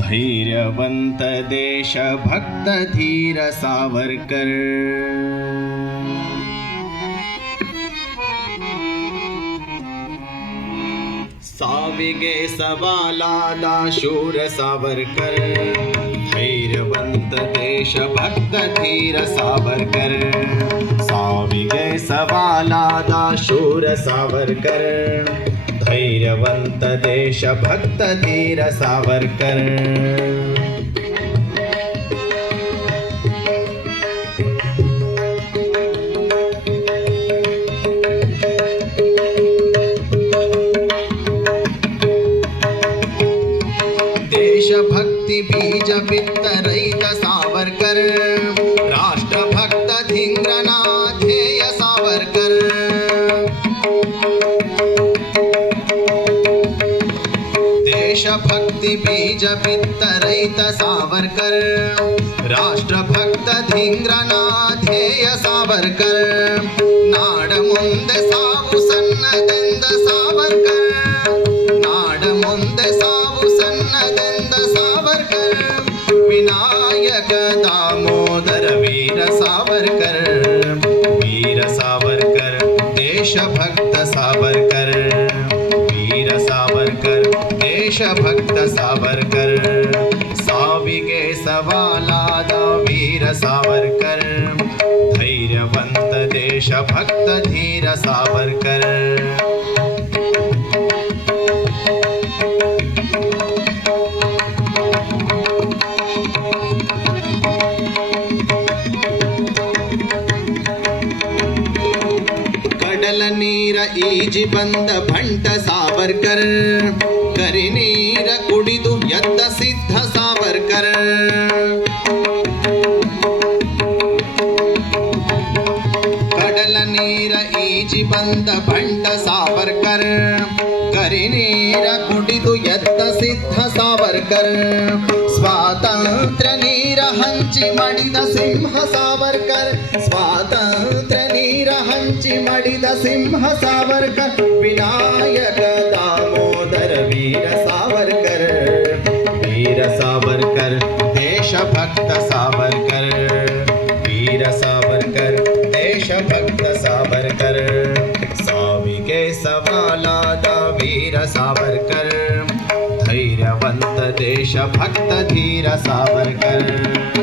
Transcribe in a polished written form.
धैर्यवंत देशभक्त धीर सावरकर. साविगे सवालादा शूर सावरकर. धैर्यवंत देशभक्त धीर सावरकर. साविगे सवालादा शूर सावरकर. धैर्यवंत देशभक्त धीर सावरकर. देशभक्ती बीज बित्तरैत सावरकर. राष्ट्रभक्त धिंग्रनाथ ध्येय सावरकर. देशभक्ती बीज बित्तरैत सावरकर. राष्ट्रभक्त धिंग्रनाथ ध्येय सावरकर. नाड ಮುಂದೆ ಸಾವು ಸನ್ನದೆಂದ ಸಾವರ್ಕರ್. ನಾಡ ಮುಂದೆ ಸಾವು ಸನ್ನದೆಂದ ಸಾವರ್ಕರ್. ವಿನಾಯಕ ದಾಮೋದರ ವೀರ ಸಾವರ್ಕರ್. ವೀರ ಸಾವರ್ಕರ್ ದೇಶಭಕ್ತ ಸಾವರ್ಕರ್. ವೀರ ಸಾವರ್ಕರ್ ದೇಶಭಕ್ತ ಸಾವರ್ಕರ್. ಸಾವಿಗೆ ಸವಾಲಾದ ವೀರ ಸಾವರ್ಕರ್. धैर्यवंत देशभक्त धीर सावरकर. ಕಡಲ ನೀರ ಈಜಿ ಬಂದ ಭಂಟ ಸಾವರ್ಕರ್. ಕರಿ ನೀರ ಕುಡಿದು ಎದ್ದ ಸಿದ್ಧ ಸಾವರ್ಕರ್. ಕಡಲ ನೀರ ಈಜಿ ಬಂದ ಭಂಟ ಸಾವರ್ಕರ್. ಕರಿ ನೀರ ಕುಡಿದು ಎದ್ದ ಸಿದ್ಧ ಸಾವರ್ಕರ್. ಸ್ವಾತಂತ್ರ್ಯ ನೀರ ಹಂಚಿ ಮಡಿದ ಸಿಂಹ ಸಾವರ್ಕರ್. ಸ್ವಾತಂತ್ರ್ಯ ನೀರ ಹಂಚಿ ಮಡಿದ ಸಿಂಹ ಸಾವರ್ಕರ್. ವಿನಾಯಕ ದಾಮೋದರ ವೀರ ಸಾವರ್ಕರ್. ವೀರ ಸಾವರ್ಕರ್ ದೇಶಭಕ್ತ ಸಾವರ್ಕರ್. ವೀರ ಸಾವರ್ಕರ್ ದೇಶಭಕ್ತ ಸಾವರ್ಕರ್. ಸಾವಿಗೆ ಸವಾಲಾದ ವೀರ ಸಾವರ್ಕರ್. धैर्यवंत देशभक्त धीर सावरकर.